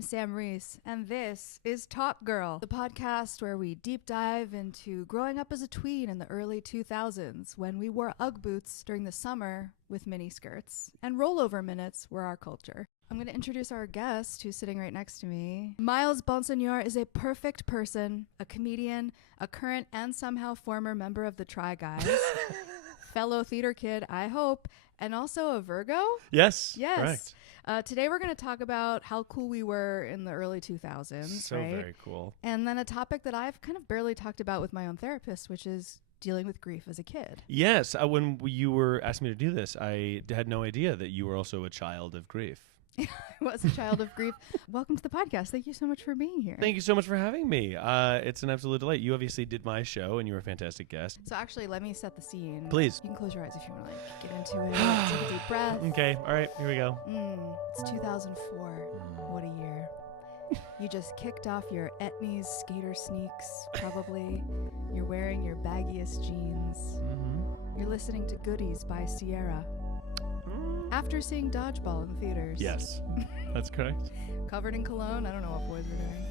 I'm Sam Reece, and this is TalkGirl, the podcast where we deep dive into growing up as a tween in the early 2000s when we wore Ugg boots during the summer with mini skirts, and rollover minutes were our culture. I'm going to introduce our guest who's sitting right next to me. Miles Bonsignore is a perfect person, a comedian, a current and somehow former member of the Try Guys, fellow theater kid, I hope, and also a Virgo? Yes. Yes. Correct. Today we're going to talk about how cool we were in the early 2000s. So right? very cool. And then a topic that I've kind of barely talked about with my own therapist, which is dealing with grief as a kid. Yes. When you were asking me to do this, I had no idea that you were also a child of grief. I was a child of grief. Welcome to the podcast. Thank you so much for being here. Thank you so much for having me. It's an absolute delight. You obviously did my show, and you were a fantastic guest. So actually, let me set the scene. Please. You can close your eyes if you want to get into it. Take a deep breath. Okay. All right. Here we go. It's 2004. What a year. You just kicked off your Etnies skater sneaks, probably. You're wearing your baggiest jeans. Mm-hmm. You're listening to Goodies by Sierra. After seeing Dodgeball in the theaters. Yes, that's correct. Covered in cologne. I don't know what boys were doing.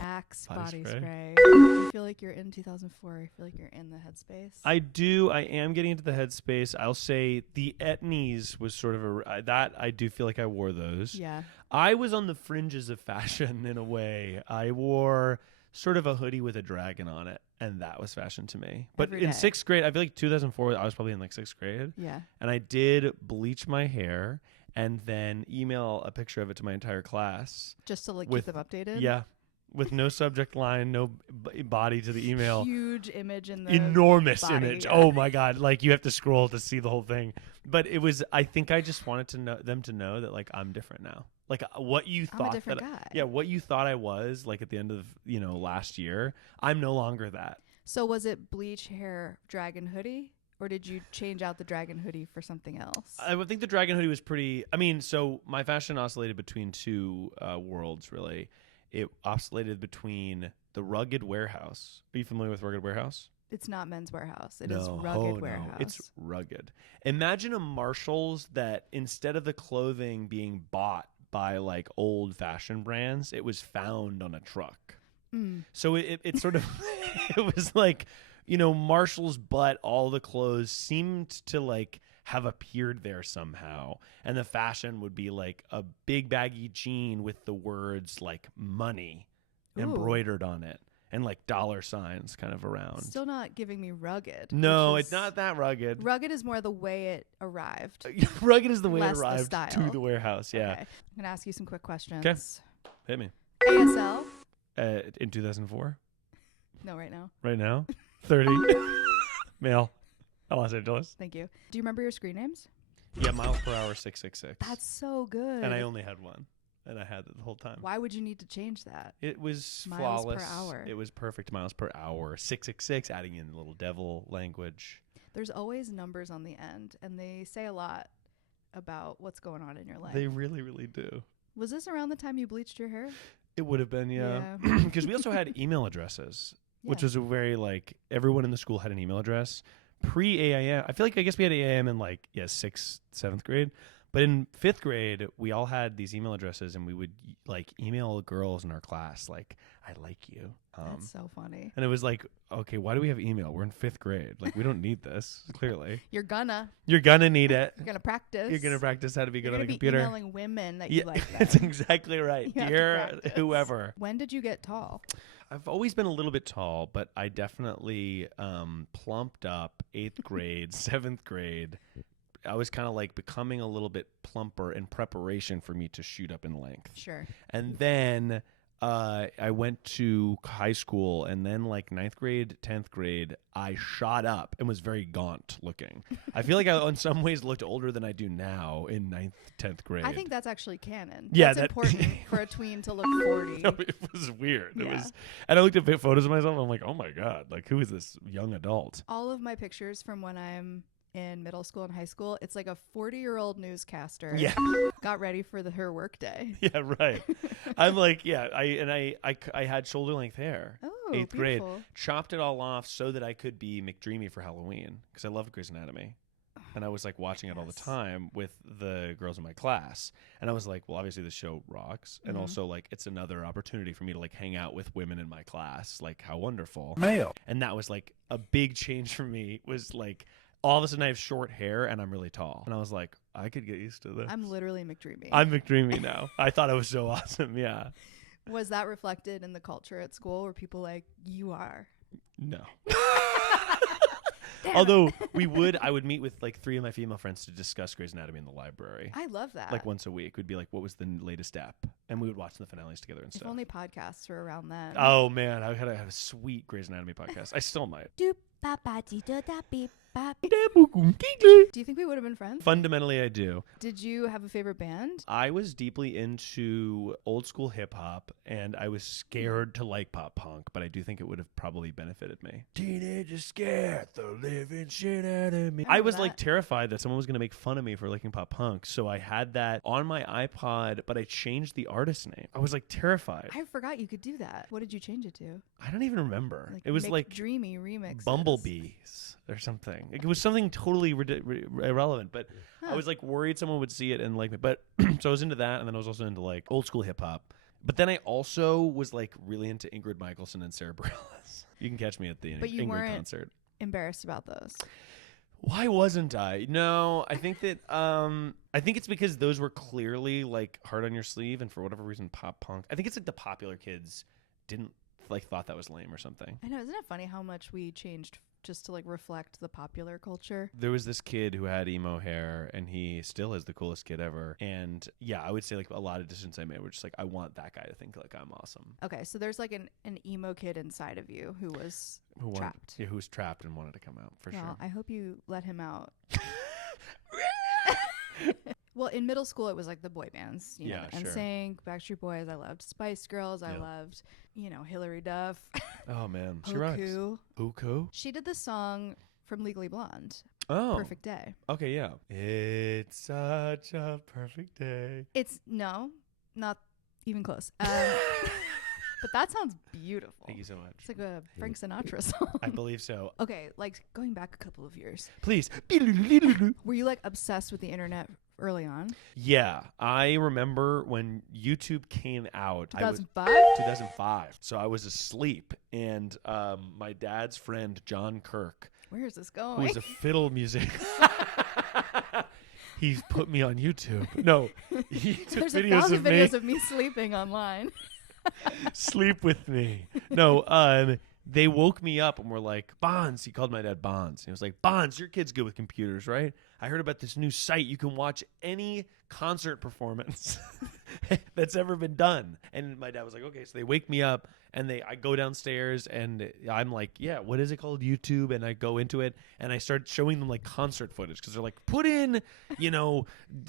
Axe body spray. Do you feel like you're in 2004? I feel like you're in the headspace. I do. I am getting into the headspace. I'll say the Etnies was sort of that I do feel like I wore those. Yeah. I was on the fringes of fashion in a way. I wore sort of a hoodie with a dragon on it, and that was fashion to me. But in sixth grade, I feel like 2004, I was probably in like sixth grade. Yeah. And I did bleach my hair and then email a picture of it to my entire class. Just to like keep them updated? Yeah. With no subject line, no body to the email. Huge image in the enormous body, image. Yeah. Oh my God. Like you have to scroll to see the whole thing. But it was, I think I just wanted to know them to know that like I'm different now. Like what you thought. I'm a different guy. Yeah, what you thought I was like at the end of, last year, I'm no longer that. So was it bleach hair dragon hoodie? Or did you change out the dragon hoodie for something else? I would think the dragon hoodie was pretty, so my fashion oscillated between two worlds really. It oscillated between the Rugged Warehouse. Are you familiar with Rugged Warehouse? It's not Men's Warehouse. It is Rugged Warehouse. No. It's Rugged. Imagine a Marshalls that instead of the clothing being bought by like old fashion brands, it was found on a truck. So it sort of, it was like, Marshalls, but all the clothes seemed to like have appeared there somehow. And the fashion would be like a big baggy jean with the words like money embroidered on it. And like dollar signs kind of around. Still not giving me rugged. No, it's not that rugged. Rugged is more the way it arrived. Rugged is the way it Less arrived the to the warehouse. Yeah. Okay. I'm going to ask you some quick questions. Okay. Hit me. ASL? In 2004? No, right now. Right now? 30. Male. Los Angeles. Thank you. Do you remember your screen names? Yeah, miles per hour 666. That's so good. And I only had one. And I had it the whole time. Why would you need to change that? It was miles flawless. Per hour. It was perfect. Miles per hour. 666, adding in little devil language. There's always numbers on the end, and they say a lot about what's going on in your life. They really, really do. Was this around the time you bleached your hair? It would have been, yeah. Because we also had email addresses, which was a very, like, everyone in the school had an email address. Pre-AIM, I guess we had AIM in, like, 6th, 7th grade. But in 5th grade, we all had these email addresses, and we would like email girls in our class, like, "I like you." That's so funny. And it was like, okay, why do we have email? We're in 5th grade. Like, we don't need this. Clearly, You're gonna need it. You're gonna practice. You're gonna practice how to be good on a be computer. Emailing women that you like. That's exactly right. Dear whoever. When did you get tall? I've always been a little bit tall, but I definitely plumped up 8th grade, 7th grade. I was kind of like becoming a little bit plumper in preparation for me to shoot up in length. Sure. And then I went to high school, and then like 9th grade, 10th grade, I shot up and was very gaunt looking. I feel like I in some ways looked older than I do now in 9th, 10th grade. I think that's actually canon. Yeah, that's important for a tween to look 40. No, it was weird. Yeah. It was, and I looked at photos of myself, and I'm like, oh my God, like who is this young adult? All of my pictures from when I'm in middle school and high school, it's like a 40-year-old newscaster. Yeah. Got ready for her work day. Yeah, right. I'm like, yeah, I had shoulder length hair. Oh, 8th grade. beautiful. Chopped it all off so that I could be McDreamy for Halloween because I loved Grey's Anatomy. Oh and I was like watching it all the Yes. time with the girls in my class. And I was like, well, obviously the show rocks. And also like it's another opportunity for me to like hang out with women in my class. Like how wonderful. Male. And that was like a big change for me, was like all of a sudden I have short hair and I'm really tall. And I was like, I could get used to this. I'm literally McDreamy. I'm McDreamy now. I thought I was so awesome. Yeah. Was that reflected in the culture at school? Were people like, you are? No. Damn Although I would meet with like 3 of my female friends to discuss Grey's Anatomy in the library. I love that. Like once a week. We'd be like, what was the latest ep? And we would watch the finales together and if stuff. only podcasts were around then. Oh man, I had a sweet Grey's Anatomy podcast. I still might. Do you think we would have been friends? Fundamentally, I do. Did you have a favorite band? I was deeply into old school hip hop, and I was scared to like pop punk, but I do think it would have probably benefited me. Teenagers scared the living shit out of me. I was like terrified that someone was going to make fun of me for liking pop punk, so I had that on my iPod, but I changed the artist name. I was like terrified. I forgot you could do that. What did you change it to? I don't even remember. It was like dreamy remix. Bumblebees or something. It was something totally irrelevant, but I was like worried someone would see it and like me. But so I was into that, and then I was also into like old school hip hop. But then I also was like really into Ingrid Michaelson and Sarah Bareilles. You can catch me at the But you Ingrid weren't concert. Embarrassed about those? Why wasn't I? No, I think that I think it's because those were clearly like hard on your sleeve, and for whatever reason, pop punk. I think it's like the popular kids didn't like thought that was lame or something. I know, isn't it funny how much we changed just to like reflect the popular culture? There was this kid who had emo hair, and he still is the coolest kid ever. And yeah, I would say like a lot of decisions I made were just like, I want that guy to think like I'm awesome. Okay, so there's like an emo kid inside of you who was trapped. Yeah, who was trapped and wanted to come out for sure. I hope you let him out. Well, in middle school, it was like the boy bands, you know, sure. NSYNC, Backstreet Boys. I loved Spice Girls. I loved, Hilary Duff. Oh man, she rocks. Uku. She did the song from Legally Blonde. Oh, Perfect Day. Okay, yeah. It's such a perfect day. It's not even close. But that sounds beautiful. Thank you so much. It's like a Frank Sinatra song. I believe so. Okay, like going back a couple of years. Please. Were you like obsessed with the internet early on? Yeah, I remember when YouTube came out. 2005? 2005. So I was asleep, and my dad's friend John Kirk, Where is this going? who was a fiddle musician, he put me on YouTube. No, he took There's videos 1,000 of me. videos of me sleeping online. Sleep with me. No, they woke me up and were like, Bonds. He called my dad Bonds. He was like, Bonds, your kid's good with computers, right? I heard about this new site. You can watch any concert performance that's ever been done. And my dad was like, okay. So they wake me up, and I go downstairs, and I'm like, yeah, what is it called? YouTube. And I go into it, and I start showing them like concert footage, because they're like, put in,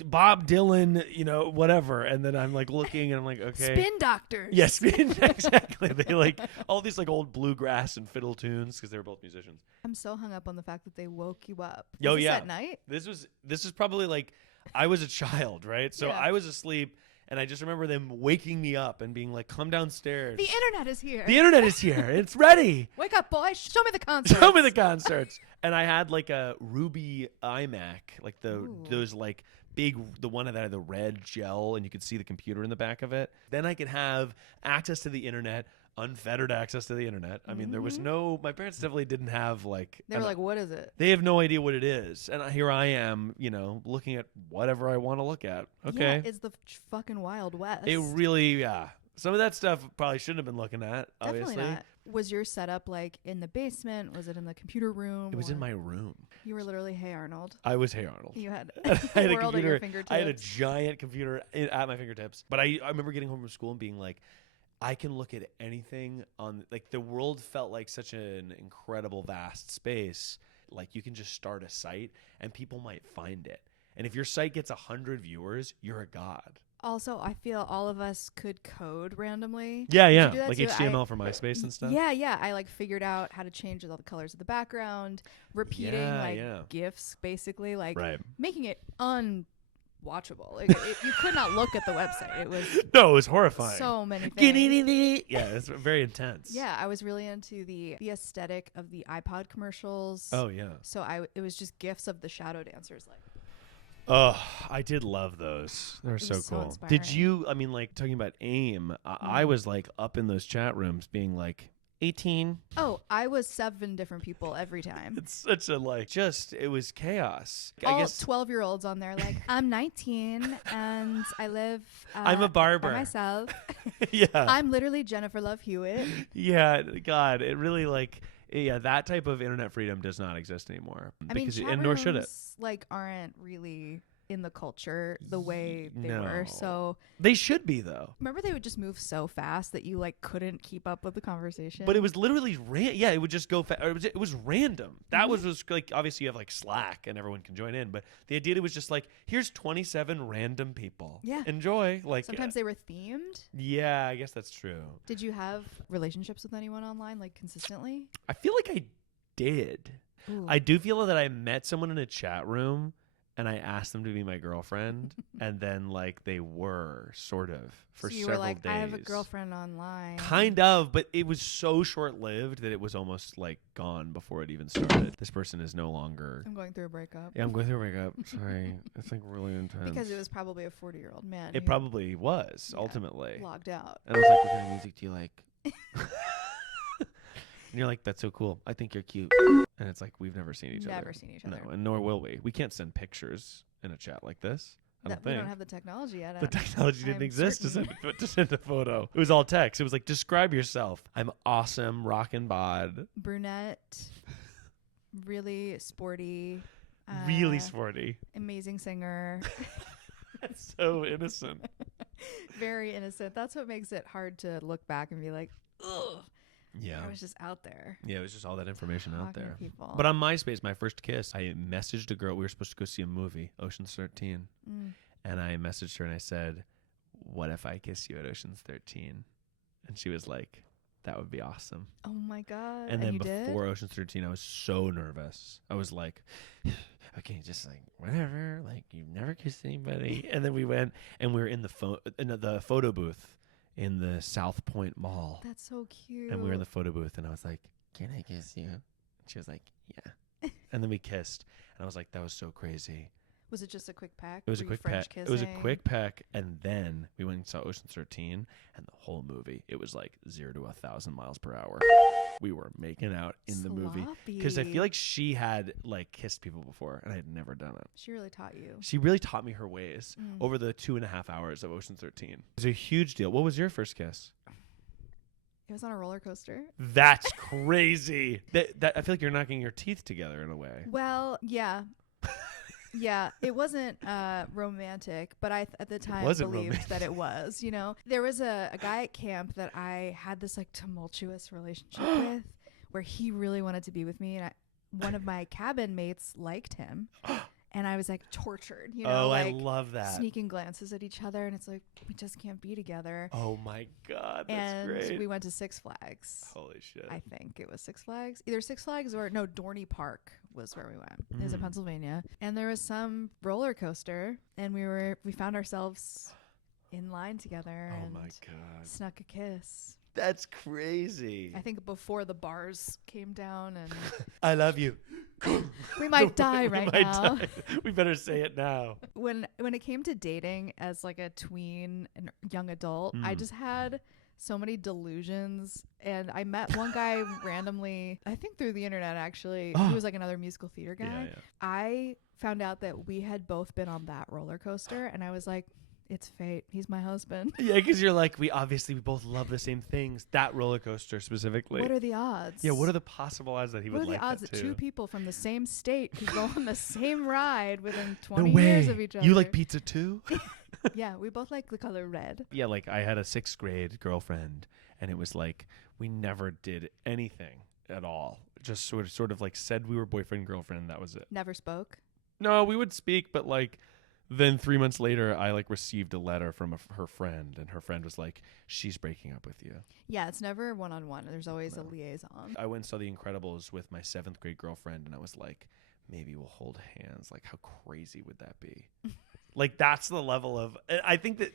Bob Dylan, whatever. And then I'm like looking, and I'm like, okay. Spin Doctors. Yes, exactly. They like all these like old bluegrass and fiddle tunes, because they were both musicians. I'm so hung up on the fact that they woke you up. Oh, Was this yeah. at night? This is probably like, I was a child, right? So Yeah. I was asleep, and I just remember them waking me up and being like, come downstairs. The internet is here. The internet is here. It's ready. Wake up, boy. Show me the concert. Show me the concerts. And I had like a Ruby iMac, like those like big, the one that had the red gel, and you could see the computer in the back of it. Then I could have access to the internet, unfettered access to the internet. I mean, there was my parents definitely didn't have like. They were like, what is it? They have no idea what it is. And here I am, looking at whatever I want to look at. Okay. Yeah, it's the fucking Wild West. It really, yeah. Some of that stuff probably shouldn't have been looking at, obviously. Definitely not. Was your setup like in the basement? Was it in the computer room? It was in my room. You were literally Hey Arnold. I was Hey Arnold. You had I had the a world at your fingertips. I had a giant computer at my fingertips. But I remember getting home from school and being like, I can look at anything on, like, the world felt like such an incredible, vast space. Like, you can just start a site and people might find it. And if your site gets 100 viewers, you're a god. Also, I feel all of us could code randomly. Yeah, Did yeah. you do that Like too? HTML for MySpace and stuff. Yeah. I like figured out how to change all the colors of the background, repeating GIFs, basically, like Right. making it watchable. Like, you could not look at the website. It was No, it was horrifying. so many things. Yeah, it's very intense. Yeah, I was really into the aesthetic of the iPod commercials. Oh yeah. So it was just gifs of the shadow dancers, like. Oh, I did love those. They were so cool. Inspiring. Did you? I mean, like talking about AIM, I was like up in those chat rooms, being like 18. Oh, I was 7 different people every time. It's such a it was chaos. All I guess 12-year-olds on there, like, I'm 19 and I live. I'm a barber by myself. yeah. I'm literally Jennifer Love Hewitt. Yeah, God, it really that type of internet freedom does not exist anymore. I mean, chat and nor should it. rooms, like, aren't really in the culture the way they were. No. So They should be though. remember, they would just move so fast that you like couldn't keep up with the conversation. But it was literally it would just go it was random. That was like, obviously you have like Slack and everyone can join in, but the idea it was just like, here's 27 random people. Yeah. Enjoy. Like sometimes they were themed. Yeah, I guess that's true. Did you have relationships with anyone online, like, consistently? I feel like I did. Ooh. I do feel that I met someone in a chat room and I asked them to be my girlfriend, and then like they were sort of for so you several were like, days. I have a girlfriend online. Kind of, but it was so short-lived that it was almost like gone before it even started. This person is no longer. I'm going through a breakup. Yeah, I'm going through a breakup. Sorry, it's like really intense. Because it was probably a 40-year-old man. It who probably was ultimately. logged out. And I was like, "What kind of music do you like?" And you're like, "That's so cool. I think you're cute." And it's like, we've never seen each other. Never seen each other. No, and nor will we. We can't send pictures in a chat like this. I don't We think. don't have the technology yet. The technology didn't I'm exist to send a photo. It was all text. It was like, describe yourself. I'm awesome, rockin' bod. Brunette, really sporty. Really sporty. Amazing singer. That's so innocent. Very innocent. That's what makes it hard to look back and be like, ugh. Yeah. I was just out there. Yeah, it was just all that information out talking to there. people. But on MySpace, my first kiss, I messaged a girl. We were supposed to go see a movie, Ocean's 13. And I messaged her and I said, what if I kiss you at Ocean's 13? And she was like, that would be awesome. Oh my God. And then you before did? Ocean's 13, I was so nervous. I was like, okay, just like whatever. Like, you've never kissed anybody. And then we went and we were in the photo booth in the South Point Mall. That's so cute. And we were in the photo booth and I was like, can I kiss you? And she was like, yeah. And then we kissed. And I was like, that was so crazy. Was it just a quick peck? It was Were a you quick French peck. It was a kissing? quick peck, and then we went and saw Ocean's 13, and the whole movie, it was like 0 to 1,000 miles per hour. We were making out in the movie because I feel like she had like kissed people before, and I had never done it. She really taught you. She really taught me her ways over the 2.5 hours of Ocean's 13. It was a huge deal. What was your first kiss? It was on a roller coaster. That's crazy. That I feel like you're knocking your teeth together in a way. Well, yeah. Yeah, it wasn't romantic, but I at the time wasn't believed romantic. that it was. You know, there was a guy at camp that I had this like tumultuous relationship with, where he really wanted to be with me, and one of my cabin mates liked him, and I was like tortured. You know, I like love that. sneaking glances at each other, and it's like we just can't be together. Oh my God, that's and great. we went to Six Flags. Holy shit. I think it was Six Flags. Either Six Flags or no, Dorney Park was where we went. It was in Pennsylvania. And there was some roller coaster and we found ourselves in line together Oh and my God. snuck a kiss. That's crazy. I think before the bars came down and I love you. we might die We right might now. die. We better say it now. When it came to dating as like a tween and young adult, I just had so many delusions, and I met one guy randomly, I think through the internet actually. He was like another musical theater guy. Yeah. I found out that we had both been on that roller coaster, and I was like, it's fate. He's my husband. Yeah, because you're like, we both love the same things. That roller coaster specifically. What are the odds? Yeah, what are the possible odds that he What would are like the odds that that too? two people from the same state could go on the same ride within No 20 way. years of each other? You like pizza too? Yeah, we both like the color red. Yeah, like I had a 6th grade girlfriend, and it was like we never did anything at all. Just sort of like said we were boyfriend girlfriend. That was it. Never spoke. No, we would speak, but like then 3 months later, I like received a letter from her friend, and her friend was like, "She's breaking up with you." Yeah, it's never one-on-one. There's always a liaison. I went and saw The Incredibles with my 7th grade girlfriend, and I was like, maybe we'll hold hands. Like, how crazy would that be? Like that's the level of. I think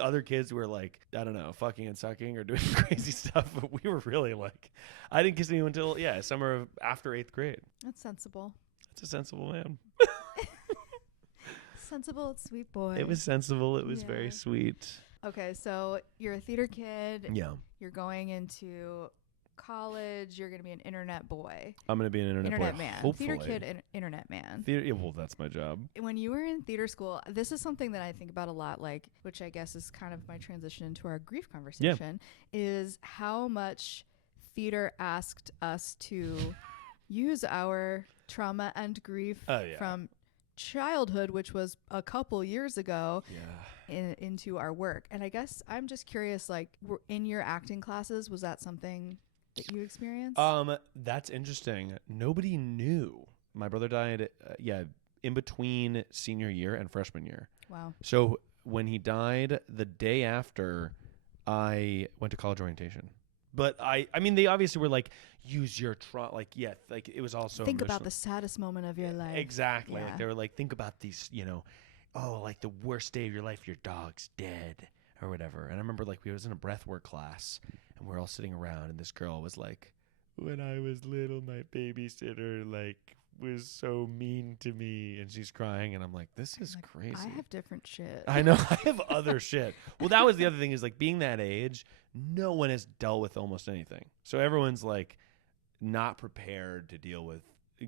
other kids were like, I don't know, fucking and sucking or doing crazy stuff, but we were really like, I didn't kiss anyone until summer of after 8th grade. That's sensible. That's a sensible man. Sensible, sweet boy. It was sensible. It was very sweet. Okay, so you're a theater kid. Yeah. You're going into college. You're going to be an internet boy. I'm going to be an internet boy, man. hopefully. Theater kid, internet man. Well, that's my job. When you were in theater school, this is something that I think about a lot, like, which I guess is kind of my transition into our grief conversation, is how much theater asked us to use our trauma and grief from childhood, which was a couple years ago, into our work. And I guess I'm just curious, like, in your acting classes, was that something that you experienced? That's interesting. Nobody knew. My brother died, in between senior year and freshman year. Wow. So when he died, the day after, I went to college orientation. But I mean, they obviously were like, use your trauma. Like, like it was also think about the saddest moment of your life. Exactly. Like, they were like, think about these, like the worst day of your life, your dog's dead or whatever. And I remember like we was in a breathwork class and we're all sitting around and this girl was like, when I was little, my babysitter like was so mean to me, and she's crying, and I'm like, this is crazy. I have different shit. I know. I have other shit. Well, that was the other thing, is like being that age, no one has dealt with almost anything. So everyone's like not prepared to deal with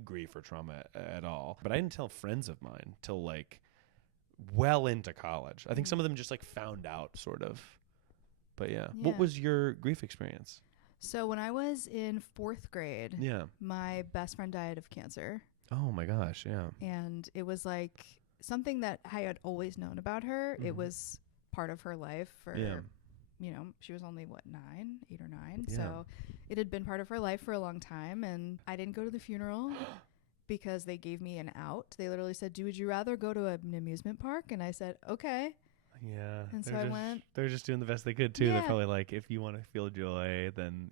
grief or trauma at all. But I didn't tell friends of mine till like well into college. I think some of them just like found out sort of. But yeah. What was your grief experience? So when I was in 4th grade, my best friend died of cancer. Oh my gosh, yeah. And it was like something that I had always known about her. Mm-hmm. It was part of her life for, she was only 8 or 9. Yeah. So it had been part of her life for a long time. And I didn't go to the funeral because they gave me an out. They literally said, would you rather go to an amusement park? And I said, okay. Yeah. And so I went. They're just doing the best they could too. Yeah. They're probably like, if you want to feel joy, then,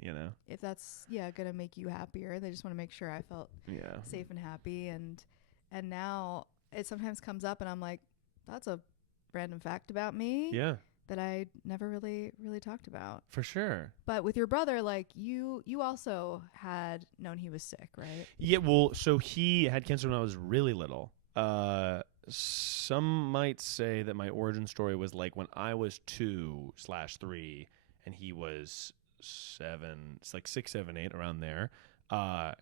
if that's going to make you happier, they just want to make sure I felt safe and happy. And now it sometimes comes up and I'm like, that's a random fact about me. Yeah. That I never really talked about. For sure. But with your brother, like you also had known he was sick, right? Yeah. Well, so he had cancer when I was really little. Some might say that my origin story was like when I was 2/3 and he was 7. It's like 6, 7, 8 around there.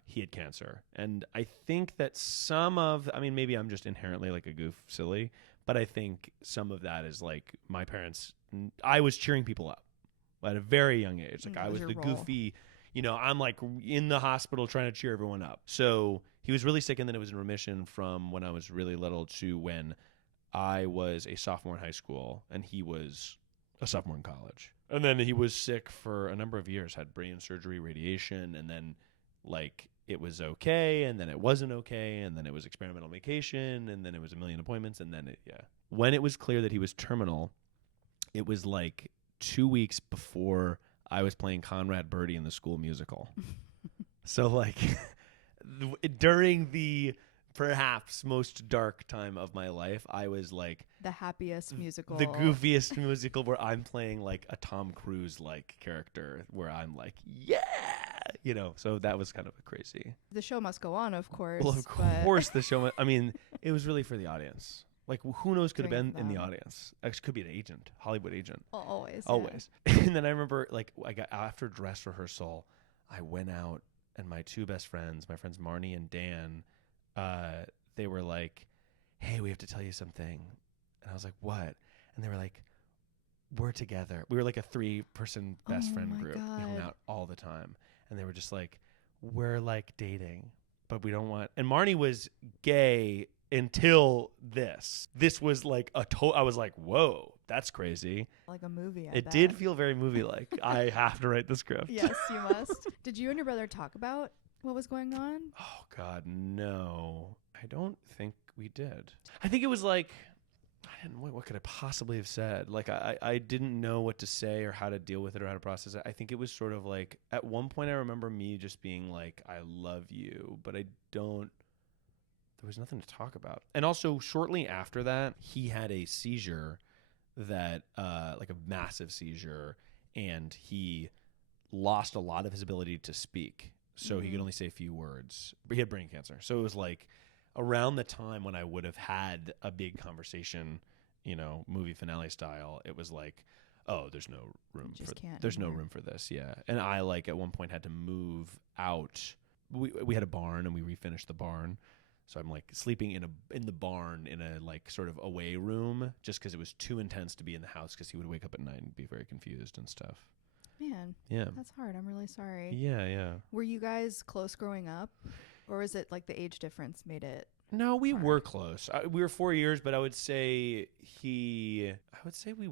He had cancer. And I think that maybe I'm just inherently like a goof silly, but I think some of that is like my parents, I was cheering people up at a very young age. Like I was the goofy, I'm like in the hospital trying to cheer everyone up. So he was really sick, and then it was in remission from when I was really little to when I was a sophomore in high school and he was a sophomore in college. And then he was sick for a number of years, had brain surgery, radiation, and then like it was okay, and then it wasn't okay, and then it was experimental medication, and then it was a million appointments, and then when it was clear that he was terminal, it was like 2 weeks before I was playing Conrad Birdie in the school musical. So like during the perhaps most dark time of my life, I was like the happiest musical, the goofiest musical, where I'm playing like a Tom Cruise like character, where I'm like, so that was kind of crazy. The show must go on, of course. Well, of course the show it was really for the audience. Like, who knows could have been in the audience? It could be an agent, Hollywood agent. Well, always. Yeah. And then I remember, like, I got after dress rehearsal, I went out, and my 2 best friends, my friends Marnie and Dan, they were like, hey, we have to tell you something. And I was like, what? And they were like, we're together. We were like a 3-person best friend group. We hung out all the time. And they were just like, we're like dating, but we don't want. And Marnie was gay until this. This was like I was like, whoa, that's crazy. Like a movie. It did feel very movie-like. I have to write the script. Yes, you must. Did you and your brother talk about what was going on? Oh, God, no. I don't think we did. I think it was like, what could I possibly have said? Like, I didn't know what to say or how to deal with it or how to process it. I think it was sort of like, at one point I remember me just being like, I love you, but I don't there was nothing to talk about. And also, shortly after that, he had a seizure that, like a massive seizure, and he lost a lot of his ability to speak. So he could only say a few words. But he had brain cancer. So it was like around the time when I would have had a big conversation, movie finale style, it was like, oh, there's no room for this. Yeah. And I like at one point had to move out. We had a barn and we refinished the barn. So I'm like sleeping in the barn in a like sort of away room just because it was too intense to be in the house because he would wake up at night and be very confused and stuff. Man, yeah, that's hard. I'm really sorry. Yeah. Were you guys close growing up, or is it like the age difference made it? No, we were close. We were 4 years, but I would say we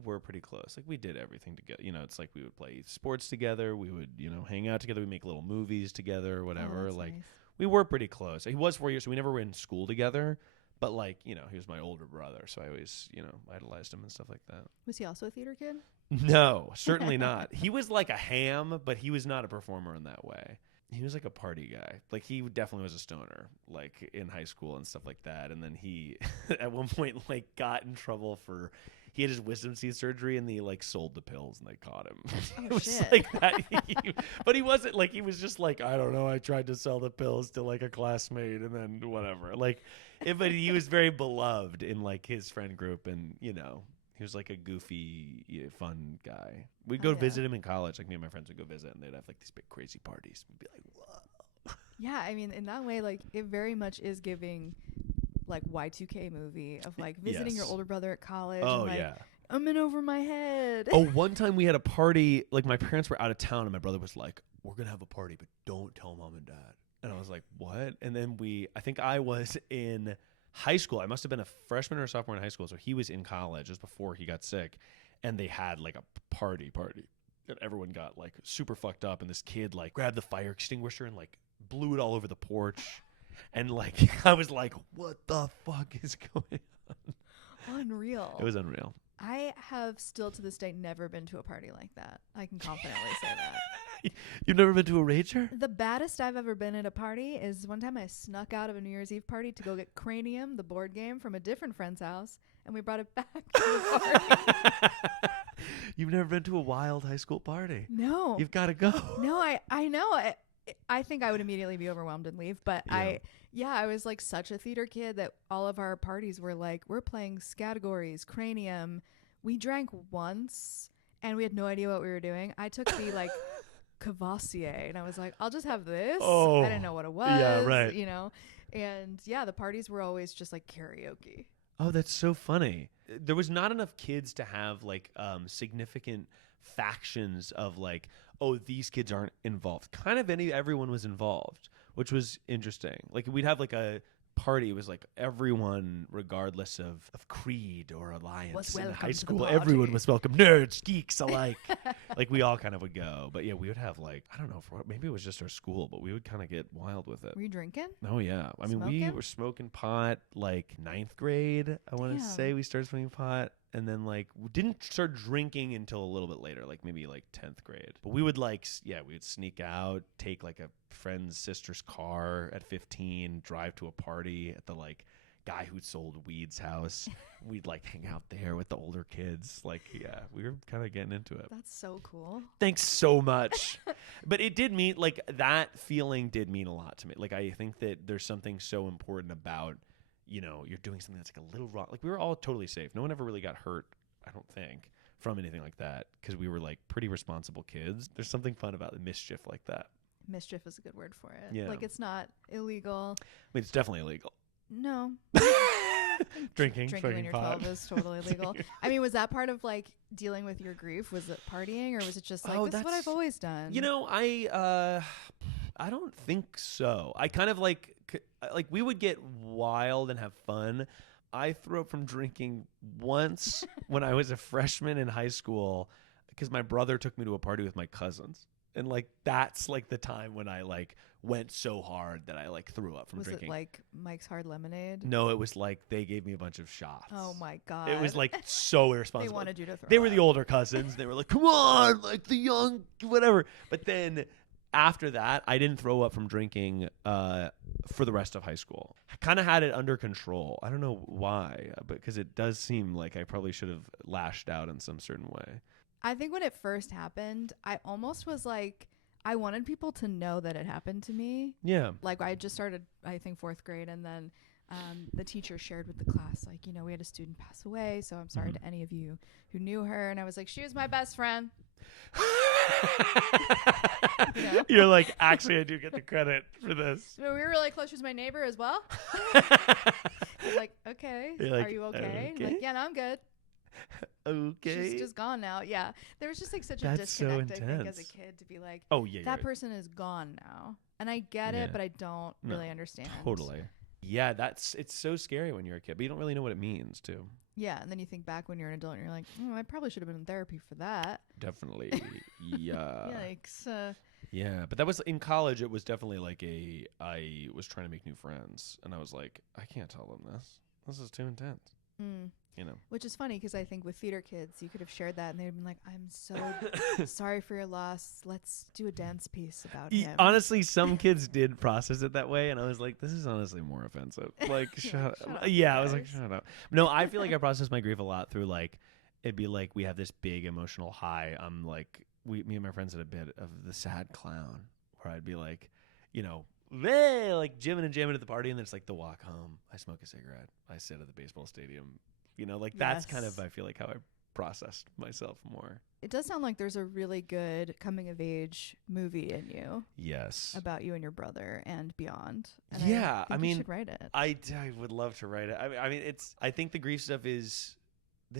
were pretty close. Like we did everything together. It's like we would play sports together. We would, hang out together. We make little movies together or whatever. Oh, like nice. we were pretty close. He was 4 years, so we never were in school together. But like, he was my older brother, so I always, idolized him and stuff like that. Was he also a theater kid? No, certainly not. He was like a ham, but he was not a performer in that way. He was like a party guy. Like he definitely was a stoner, like in high school and stuff like that. And then he, at one point, like got in trouble for. He had his wisdom teeth surgery and he like sold the pills and they caught him. Oh, it was shit. like that. But he wasn't like, he was just like, I don't know. I tried to sell the pills to like a classmate and then whatever. Like, but he was very beloved in like his friend group and, he was like a goofy, fun guy. We'd go visit him in college. Like me and my friends would go visit and they'd have like these big crazy parties. We'd be like, whoa. Yeah, I mean, in that way, like it very much is giving like y2k movie of like visiting your older brother at college. Oh, and, like, yeah. I'm in over my head. Oh, one time we had a party, like my parents were out of town and my brother was like, we're going to have a party, but don't tell mom and dad. And I was like, what? And then I think I was in high school. I must have been a freshman or a sophomore in high school. So he was in college just before he got sick. And they had like a party. And everyone got like super fucked up. And this kid like grabbed the fire extinguisher and like blew it all over the porch. And like, I was like, what the fuck is going on? Unreal. It was unreal. I have still to this day never been to a party like that. I can confidently say that. You've never been to a rager? The baddest I've ever been at a party is one time I snuck out of a New Year's Eve party to go get Cranium, the board game, from a different friend's house, and we brought it back to the party. You've never been to a wild high school party? No. You've got to go. No, I know. I think I would immediately be overwhelmed and leave, but Yeah. I was like such a theater kid that all of our parties were like, we're playing categories, Cranium. We drank once and we had no idea what we were doing. I took the like Cavassier and I was like, I'll just have this. Oh, I didn't know what it was. Yeah, right. And yeah, the parties were always just like karaoke. Oh, that's so funny. There was not enough kids to have like significant factions of like, oh, these kids aren't involved. Kind of everyone was involved, which was interesting. Like we'd have like a party. It was like everyone, regardless of creed or alliance in high school, everyone was welcome. Nerds, geeks alike. Like we all kind of would go. But yeah, we would have like, I don't know, maybe it was just our school, but we would kind of get wild with it. Were you drinking? Oh yeah. I mean, we were smoking pot like 9th grade. I want to say we started smoking pot. And then like we didn't start drinking until a little bit later, like maybe like 10th grade. But we would like, we would sneak out, take like a friend's sister's car at 15, drive to a party at the like guy who sold weed's house. We'd like hang out there with the older kids. Like, yeah, we were kind of getting into it. That's so cool. Thanks so much. But it did mean like that feeling did mean a lot to me. Like I think that there's something so important about, you're doing something that's like a little wrong. Like we were all totally safe. No one ever really got hurt, I don't think, from anything like that because we were like pretty responsible kids. There's something fun about the mischief like that. Mischief is a good word for it. Yeah. Like it's not illegal. I mean, it's definitely illegal. No. Drinking when you're pot. 12 is totally illegal. I mean, was that part of like dealing with your grief? Was it partying or was it just like, this is what I've always done? I don't think so. I kind of like we would get wild and have fun. I threw up from drinking once when I was a freshman in high school because my brother took me to a party with my cousins. And like that's like the time when I like went so hard that I like threw up from drinking. Was it like Mike's Hard Lemonade? No, it was like they gave me a bunch of shots. Oh my God. It was like so irresponsible. They wanted you to throw They were up. the older cousins. They were like, come on, like the young, whatever. But then after that, I didn't throw up from drinking for the rest of high school. I kind of had it under control. I don't know why, because it does seem like I probably should have lashed out in some certain way. I think when it first happened, I almost was like, I wanted people to know that it happened to me. Yeah. Like I just started, I think, 4th grade, and then the teacher shared with the class, like, we had a student pass away, so I'm sorry to any of you who knew her. And I was like, she was my best friend. You're like, actually, I do get the credit for this. So we were really close. She was my neighbor as well. Like, okay, like, are you okay? Like, yeah, no, I'm good. Okay. She's just gone now. Yeah. There was just like such a That's disconnect, so I think, intense. as a kid to be like, oh, yeah, that person is gone now. And I get it, but I don't really understand. Totally. Yeah, it's so scary when you're a kid, but you don't really know what it means, too. Yeah, and then you think back when you're an adult and you're like, I probably should have been in therapy for that. Definitely. Yeah. Yikes. Yeah, but that was in college. It was definitely like I was trying to make new friends, and I was like, I can't tell them this. This is too intense. Which is funny because I think with theater kids, you could have shared that and they'd been like, I'm so sorry for your loss. Let's do a dance piece about him. Honestly, some kids did process it that way, and I was like, this is honestly more offensive. Like, shut up. Yeah, I was like, shut up. No, I feel like I processed my grief a lot through like, it'd be like we have this big emotional high. I'm like, me and my friends had a bit of the sad clown where I'd be like, like jimming and jamming at the party, and then it's like the walk home. I smoke a cigarette. I sit at the baseball stadium. That's kind of, I feel like, how I processed myself more. It does sound like there's a really good coming of age movie in you. Yes. About you and your brother and beyond. And yeah. I mean, you should write it. I would love to write it. I mean, I think the grief stuff this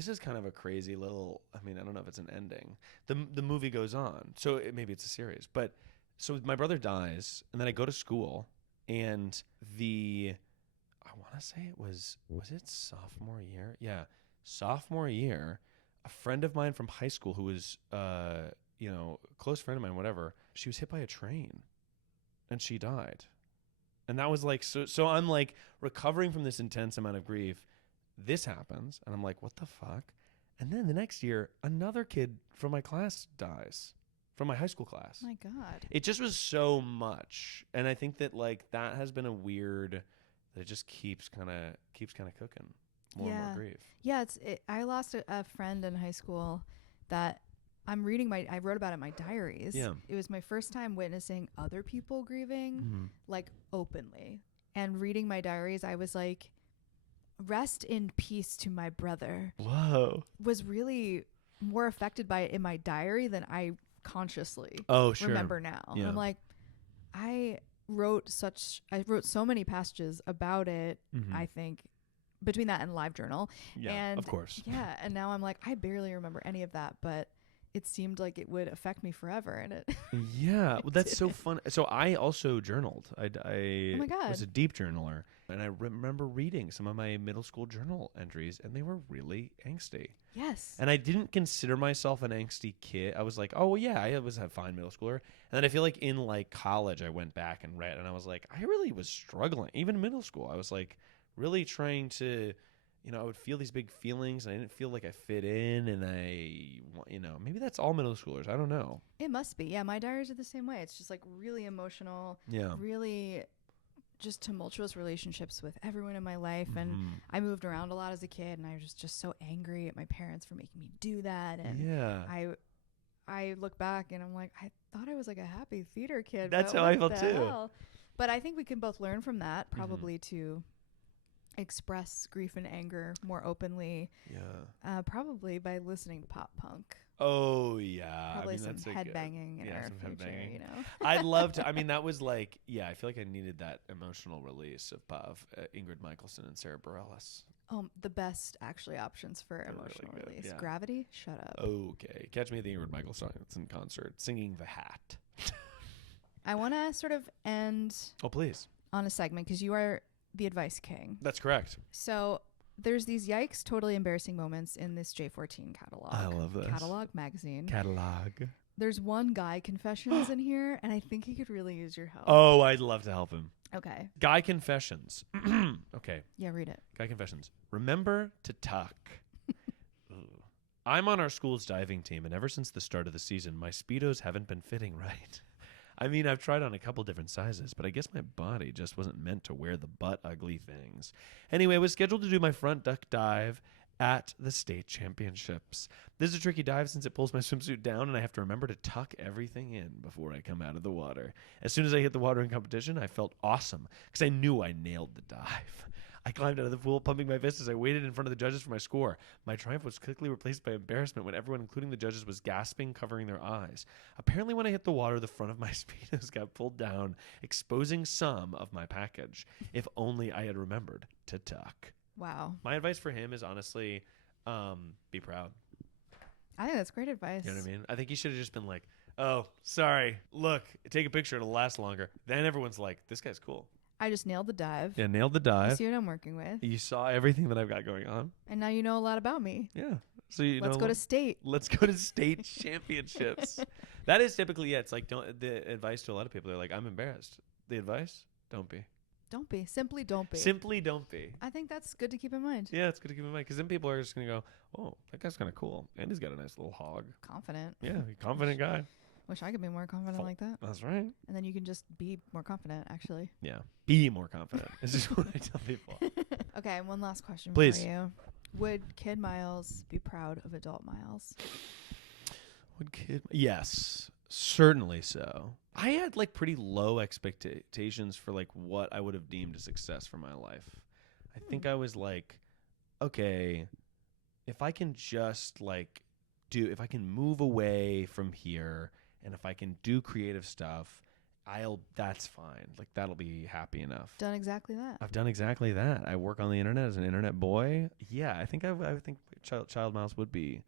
is kind of a crazy little, I don't know if it's an ending. The movie goes on. So maybe it's a series. But so my brother dies, and then I go to school, and I want to say it was it sophomore year? Yeah. Sophomore year, a friend of mine from high school who was, a close friend of mine, whatever, she was hit by a train and she died. And that was like, so I'm like recovering from this intense amount of grief. This happens and I'm like, what the fuck? And then the next year, another kid from my class dies. From my high school class. My God. It just was so much. And I think that like that has been a weird, that it just keeps kind of cooking more and more grief. Yeah, I lost a friend in high school that I wrote about it in my diaries. Yeah. It was my first time witnessing other people grieving, like openly. And reading my diaries, I was like, rest in peace to my brother. Whoa. Was really more affected by it in my diary than I consciously remember now. Yeah. I'm like, I wrote so many passages about it, I think, between that and LiveJournal. Yeah, and of course. Yeah, and now I'm like, I barely remember any of that, but it seemed like it would affect me forever, and it yeah, well, that's so fun. So I also journaled. I oh my God. was a deep journaler, and I remember reading some of my middle school journal entries, and they were really angsty. Yes. And I didn't consider myself an angsty kid. I was like, oh, well, yeah, I was a fine middle schooler. And then I feel like in like college, I went back and read, and I was like, I really was struggling. Even in middle school, I was like really trying to, I would feel these big feelings, and I didn't feel like I fit in, and maybe that's all middle schoolers. I don't know. It must be. Yeah, my diaries are the same way. It's just like really emotional. Yeah. Really just tumultuous relationships with everyone in my life. And I moved around a lot as a kid, and I was just so angry at my parents for making me do that. And I look back and I'm like, I thought I was like a happy theater kid. That's how I felt too. But I think we can both learn from that, probably to express grief and anger more openly. Yeah. Probably by listening to pop punk. Oh yeah, probably some headbanging in our future. I'd love to. That was like, I feel like I needed that emotional release of Ingrid Michaelson and Sarah Bareilles. The best actually options for emotional release. Yeah. Gravity, shut up. Okay, catch me at the Ingrid Michaelson in concert singing The Hat. I want to sort of end. Oh please. On a segment because you are the advice king. That's correct. So there's these yikes, totally embarrassing moments in this J14 catalog. I love this. Catalog magazine. Catalog. There's one guy confessions in here, and I think he could really use your help. Oh, I'd love to help him. Okay. Guy confessions. Okay. Yeah, read it. Guy confessions. Remember to tuck. I'm on our school's diving team, and ever since the start of the season, my Speedos haven't been fitting right. I mean, I've tried on a couple different sizes, but I guess my body just wasn't meant to wear the butt ugly things. Anyway, I was scheduled to do my front duck dive at the state championships. This is a tricky dive since it pulls my swimsuit down and I have to remember to tuck everything in before I come out of the water. As soon as I hit the water in competition, I felt awesome because I knew I nailed the dive. I climbed out of the pool, pumping my fist as I waited in front of the judges for my score. My triumph was quickly replaced by embarrassment when everyone, including the judges, was gasping, covering their eyes. Apparently, when I hit the water, the front of my Speedos got pulled down, exposing some of my package. If only I had remembered to tuck. Wow. My advice for him is honestly, be proud. I think that's great advice. You know what I mean? I think he should have just been like, oh, sorry, look, take a picture, it'll last longer. Then everyone's like, this guy's cool. I just nailed the dive. Yeah, nailed the You dive. see what I'm working with. You saw everything that I've got going on. And now you know a lot about me. Yeah. So Let's go to state. Let's go to state championships. That is typically, it's like the advice to a lot of people. They're like, I'm embarrassed. The advice, don't be. Don't be. Simply don't be. Simply don't be. I think that's good to keep in mind. Yeah, it's good to keep in mind because then people are just going to go, oh, that guy's kind of cool. And he's got a nice little hog. Confident. Yeah, confident guy. Wish I could be more confident like that. That's right. And then you can just be more confident, actually. Yeah. Be more confident. This is what I tell people. Okay, one last question Please. for you. Would kid Miles be proud of adult Miles? Yes, certainly so. I had like pretty low expectations for like what I would have deemed a success for my life. I think I was like, okay, if I can just like if I can move away from here and if I can do creative stuff, that's fine. Like that'll be happy enough. Done exactly that. I've done exactly that. I work on the internet as an internet boy. Yeah, I think I think Child Miles would be,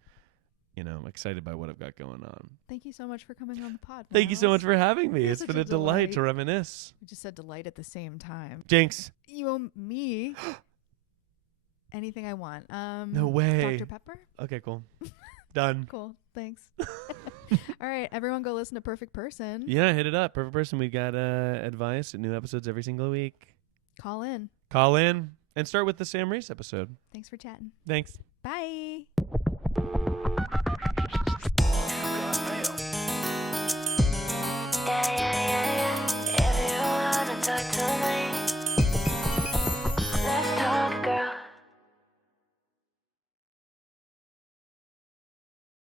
excited by what I've got going on. Thank you so much for coming on the pod. Thank you so much for having me. You're It's such been a a delight to delight. reminisce. We just said delight at the same time. Jinx. You owe me anything I want. No way. Dr. Pepper? Okay, cool. Done. Cool. Thanks. All right, everyone go listen to Perfect Person. Yeah, hit it up. Perfect Person. We got advice and new episodes every single week. Call in. Call in and start with the Sam Reece episode. Thanks for chatting. Thanks. Bye.